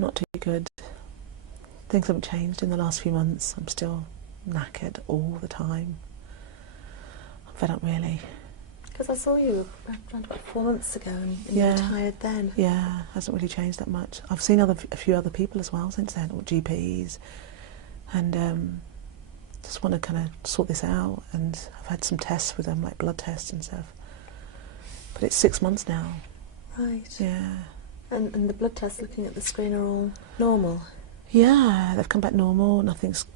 not too good. Things haven't changed in the last few months. I'm still knackered all the time. I'm fed up, really. Because I saw you around about 4 months ago and you Yeah. were tired then. Yeah, hasn't really changed that much. I've seen a few other people as well since then, or GPs, and just want to kind of sort this out. And I've had some tests with them, like blood tests and stuff. But it's 6 months now. Right. Yeah. And the blood tests looking at the screen are all normal? Yeah, they've come back normal. Nothing's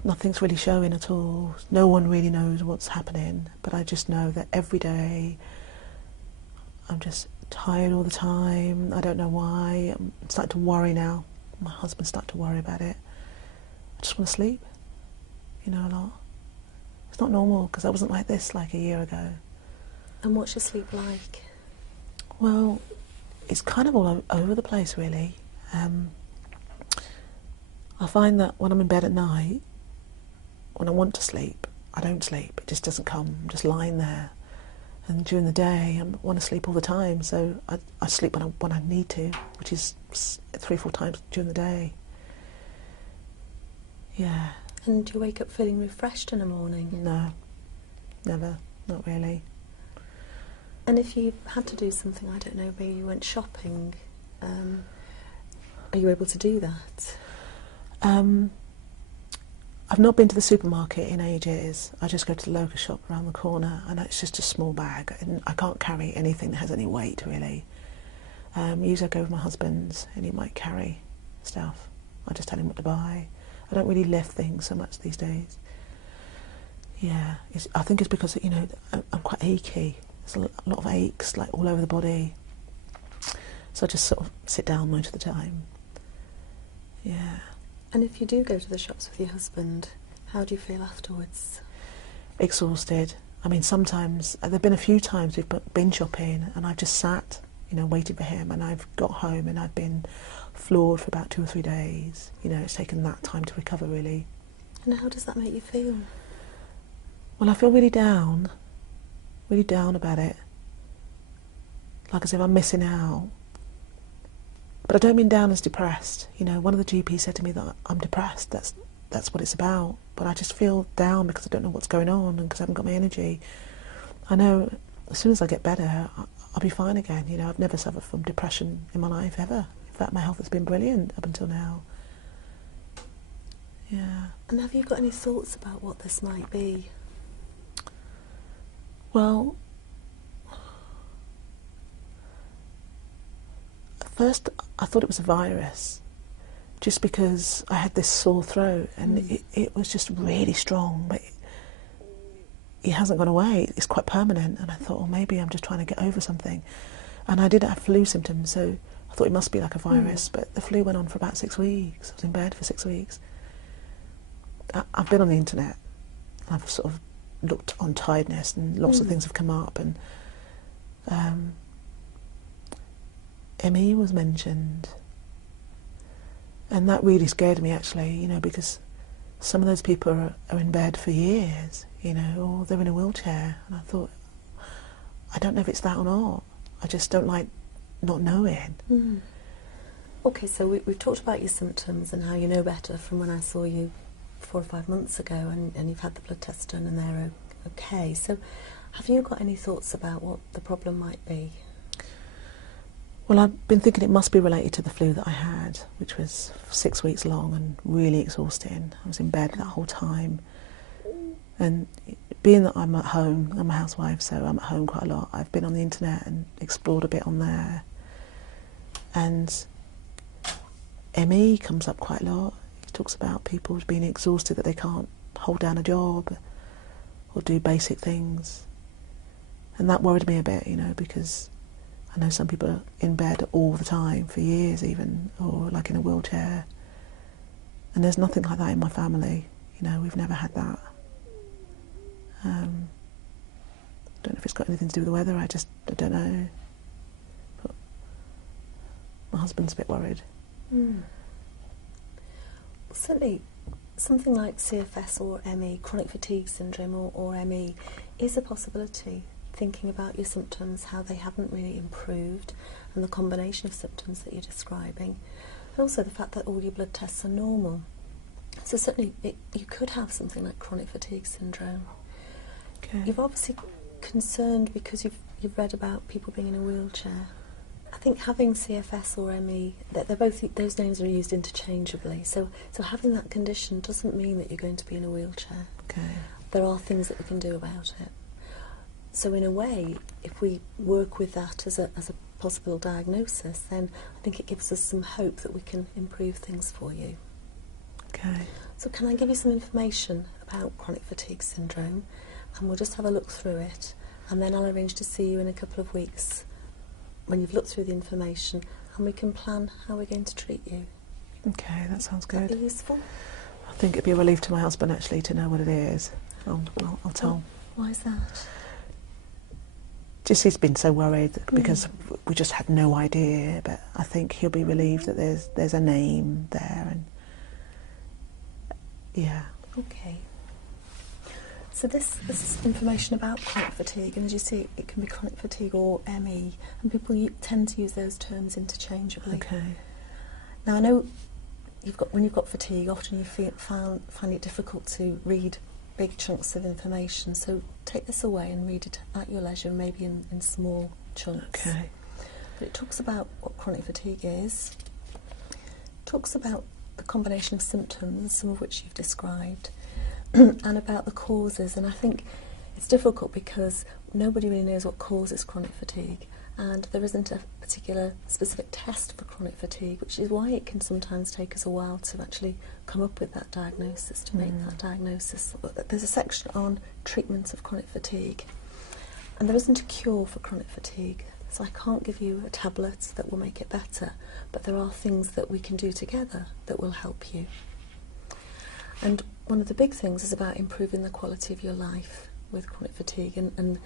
really showing at all. No one really knows what's happening. But I just know that every day I'm just tired all the time. I don't know why. I'm starting to worry now. My husband's starting to worry about it. I just want to sleep, a lot. It's not normal because I wasn't like this like a year ago. And what's your sleep like? Well, it's kind of all over the place, really. I find that when I'm in bed at night, when I want to sleep, I don't sleep. It just doesn't come. I'm just lying there. And during the day, I want to sleep all the time. So I sleep when I need to, which is 3-4 times during the day. Yeah. And do you wake up feeling refreshed in the morning? No, never. Not really. And if you had to do something, I don't know, maybe you went shopping, are you able to do that? I've not been to the supermarket in ages. I just go to the local shop around the corner, and it's just a small bag, and I can't carry anything that has any weight, really. Usually I go with my husband, and he might carry stuff. I just tell him what to buy. I don't really lift things so much these days. Yeah, I think it's because, I'm quite achy. There's a lot of aches, like, all over the body. So I just sort of sit down most of the time. Yeah. And if you do go to the shops with your husband, how do you feel afterwards? Exhausted. I mean, sometimes, there have been a few times we've been shopping and I've just sat, waiting for him, and I've got home and I've been floored for about 2 or 3 days. It's taken that time to recover, really. And how does that make you feel? Well, I feel really down about it. Like as if I'm missing out. But I don't mean down as depressed. One of the GPs said to me that I'm depressed. That's what it's about. But I just feel down because I don't know what's going on and because I haven't got my energy. I know as soon as I get better, I'll be fine again. I've never suffered from depression in my life ever. In fact, my health has been brilliant up until now. Yeah. And have you got any thoughts about what this might be? Well, at first I thought it was a virus, just because I had this sore throat, and it was just really strong, but it hasn't gone away. It's quite permanent, and I thought, maybe I'm just trying to get over something. And I did have flu symptoms, so I thought it must be like a virus, but the flu went on for about 6 weeks. I was in bed for 6 weeks. I've been on the internet, and I've sort of looked on tiredness, and lots of things have come up, and ME was mentioned, and that really scared me, actually, because some of those people are in bed for years, or they're in a wheelchair, and I thought, I don't know if it's that or not. I just don't like not knowing. Okay, so we've talked about your symptoms and how you know better from when I saw you 4 or 5 months ago, and you've had the blood test done and they're okay. So have you got any thoughts about what the problem might be? Well, I've been thinking it must be related to the flu that I had, which was 6 weeks long and really exhausting. I was in bed that whole time. And being that I'm at home, I'm a housewife, so I'm at home quite a lot, I've been on the internet and explored a bit on there. And ME comes up quite a lot. It talks about people being exhausted, that they can't hold down a job or do basic things. And that worried me a bit, because I know some people are in bed all the time, for years even, or like in a wheelchair. And there's nothing like that in my family. We've never had that. Don't know if it's got anything to do with the weather, I don't know. But my husband's a bit worried. Certainly, something like CFS or ME, chronic fatigue syndrome or ME, is a possibility. Thinking about your symptoms, how they haven't really improved, and the combination of symptoms that you're describing. and also the fact that all your blood tests are normal. So certainly you could have something like chronic fatigue syndrome. Okay. You're obviously concerned because you've read about people being in a wheelchair. I think having CFS or ME, they're both, those names are used interchangeably. So having that condition doesn't mean that you're going to be in a wheelchair. Okay. There are things that we can do about it. So in a way, if we work with that as a possible diagnosis, then I think it gives us some hope that we can improve things for you. Okay. So can I give you some information about chronic fatigue syndrome, and we'll just have a look through it, and then I'll arrange to see you in a couple of weeks when you've looked through the information, and we can plan how we're going to treat you. Okay, that sounds Would that good. be useful? I think it'd be a relief to my husband actually to know what it is. I'll tell him. Why is that? Just he's been so worried because we just had no idea, but I think he'll be relieved that there's a name there, and yeah. Okay. So this is information about chronic fatigue, and as you see, it can be chronic fatigue or ME, and people tend to use those terms interchangeably. Okay. Now I know when you've got fatigue, often you find it difficult to read big chunks of information, so take this away and read it at your leisure, maybe in small chunks. Okay. But it talks about what chronic fatigue is, it talks about the combination of symptoms, some of which you've described, and about the causes. And I think it's difficult because nobody really knows what causes chronic fatigue, and there isn't a particular specific test for chronic fatigue, which is why it can sometimes take us a while to actually come up with that diagnosis, to make that diagnosis. There's a section on treatment of chronic fatigue, and there isn't a cure for chronic fatigue, so I can't give you a tablet that will make it better, but there are things that we can do together that will help you. And one of the big things is about improving the quality of your life with chronic fatigue, and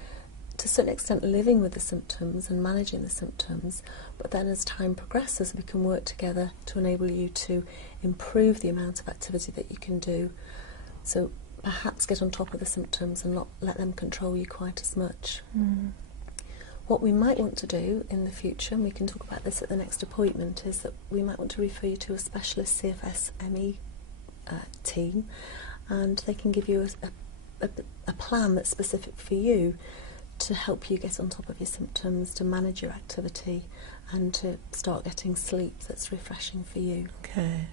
to a certain extent living with the symptoms and managing the symptoms, but then as time progresses we can work together to enable you to improve the amount of activity that you can do. So perhaps get on top of the symptoms and not let them control you quite as much. What we might want to do in the future, and we can talk about this at the next appointment, is that we might want to refer you to a specialist CFS ME team, and they can give you a plan that's specific for you to help you get on top of your symptoms, to manage your activity, and to start getting sleep that's refreshing for you. Okay.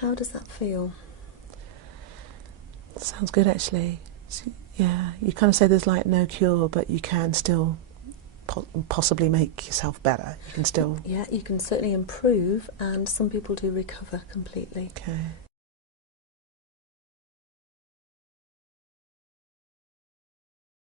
How does that feel? Sounds good actually. Yeah, you kind of say there's like no cure, but you can still possibly make yourself better. You can still... Yeah, you can certainly improve, and some people do recover completely. Okay.